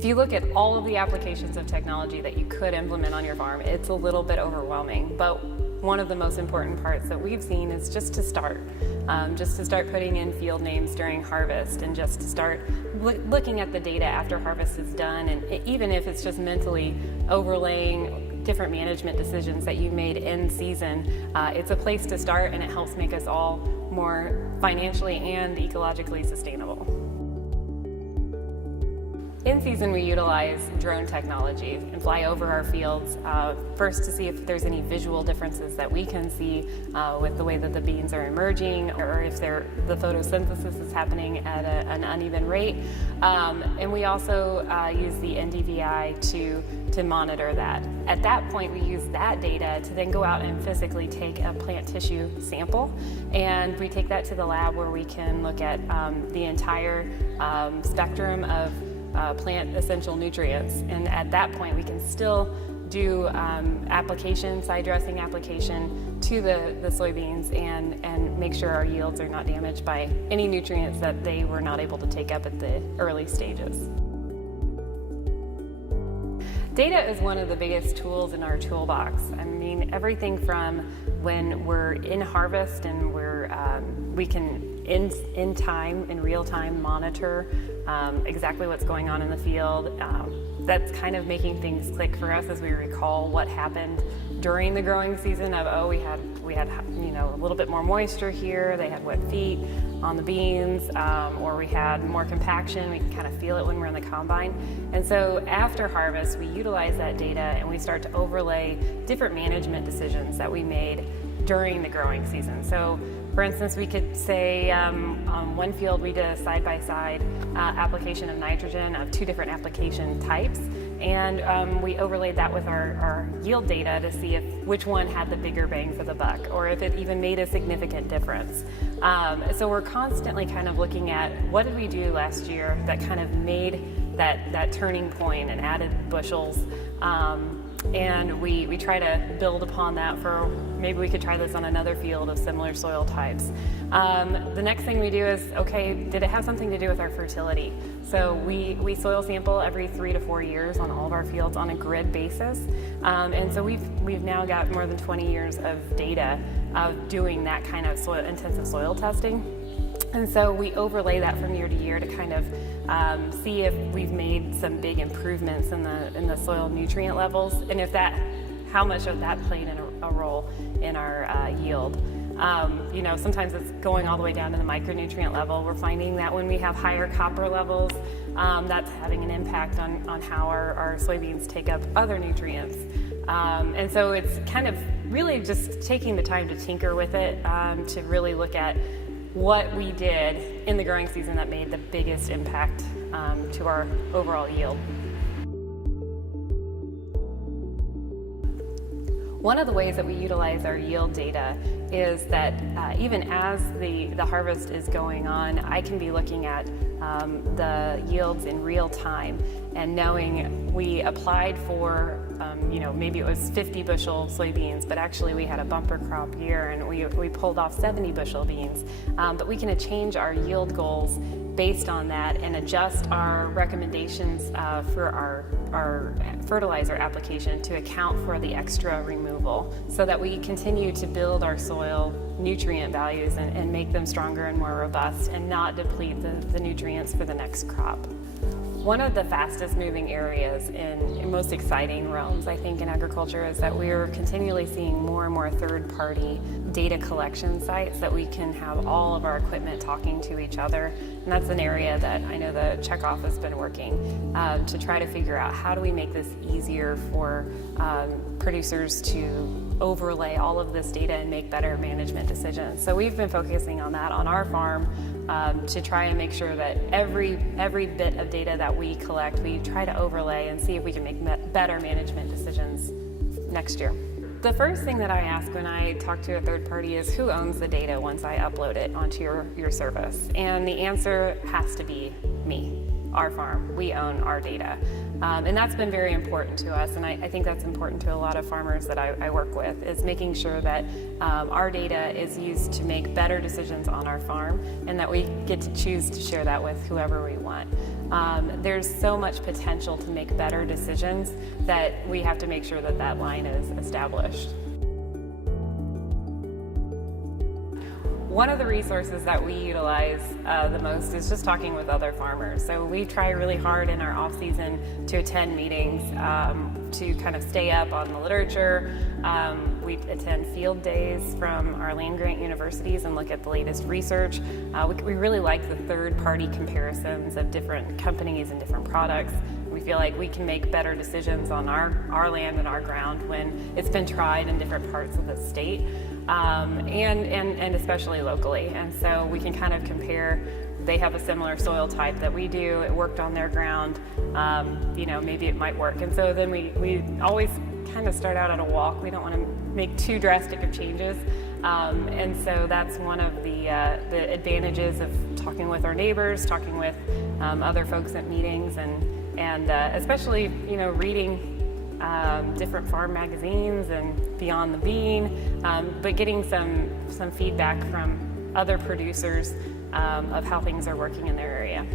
If you look at all of the applications of technology that you could implement on your farm, it's a little bit overwhelming. But one of the most important parts that we've seen is just to start putting in field names during harvest, and just to start looking at the data after harvest is done, and even if it's just mentally overlaying different management decisions that you made in season, it's a place to start, and it helps make us all more financially and ecologically sustainable. In season, we utilize drone technology and fly over our fields, first to see if there's any visual differences that we can see with the way that the beans are emerging, or if the photosynthesis is happening at an uneven rate. And we also use the NDVI to monitor that. At that point, we use that data to then go out and physically take a plant tissue sample, and we take that to the lab where we can look at the entire spectrum of plant essential nutrients. And at that point, we can still do side dressing application to the soybeans and make sure our yields are not damaged by any nutrients that they were not able to take up at the early stages. Data is one of the biggest tools in our toolbox. I mean, everything from when we're in harvest and we can in real time monitor exactly what's going on in the field. That's kind of making things click for us as we recall what happened during the growing season of, we had a little bit more moisture here, they had wet feet on the beans, or we had more compaction. We can kind of feel it when we're in the combine. And so after harvest, we utilize that data and we start to overlay different management decisions that we made during the growing season. So for instance, we could say on one field we did a side-by-side application of nitrogen of two different application types, and we overlaid that with our yield data to see which one had the bigger bang for the buck, or if it even made a significant difference. So we're constantly kind of looking at what did we do last year that kind of made that turning point and added bushels. And we try to build upon that for maybe we could try this on another field of similar soil types. The next thing we do is, did it have something to do with our fertility? So we soil sample every 3 to 4 years on all of our fields on a grid basis. And so we've now got more than 20 years of data of doing that kind of intensive soil testing. And so we overlay that from year to year to kind of see if we've made some big improvements in the soil nutrient levels, and how much of that played in a role in our yield. Sometimes it's going all the way down to the micronutrient level. We're finding that when we have higher copper levels, that's having an impact on how our soybeans take up other nutrients. And so it's kind of really just taking the time to tinker with it, to really look at what we did in the growing season that made the biggest impact to our overall yield. One of the ways that we utilize our yield data is that even as the harvest is going on, I can be looking at the yields in real time and knowing we applied for, maybe it was 50 bushel soybeans, but actually we had a bumper crop year and we pulled off 70 bushel beans. But we can change our yield goals based on that and adjust our recommendations for our fertilizer application to account for the extra removal so that we continue to build our soil nutrient values and make them stronger and more robust and not deplete the nutrients for the next crop. One of the fastest moving areas in most exciting realms, I think, in agriculture is that we're continually seeing more and more third-party data collection sites that we can have all of our equipment talking to each other. And that's an area that I know the Czech office has been working to try to figure out how do we make this easier for producers to overlay all of this data and make better management decisions. So we've been focusing on that on our farm to try and make sure that every bit of data that we collect, we try to overlay and see if we can make better management decisions next year. The first thing that I ask when I talk to a third party is who owns the data once I upload it onto your service? And the answer has to be me, our farm. We own our data. And that's been very important to us, and I think that's important to a lot of farmers that I work with, is making sure that our data is used to make better decisions on our farm and that we get to choose to share that with whoever we want. There's so much potential to make better decisions that we have to make sure that that line is established. One of the resources that we utilize the most is just talking with other farmers. So we try really hard in our off season to attend meetings, to kind of stay up on the literature. We attend field days from our land-grant universities and look at the latest research. We really like the third-party comparisons of different companies and different products. We feel like we can make better decisions on our land and our ground when it's been tried in different parts of the state, and especially locally. And so we can kind of compare. They have a similar soil type that we do. It worked on their ground. Maybe it might work. And so then we always kind of start out at a walk. We don't want to make too drastic of changes. And so that's one of the advantages of talking with our neighbors, talking with other folks at meetings, and especially reading different farm magazines and Beyond the Bean, but getting some feedback from other producers of how things are working in their area.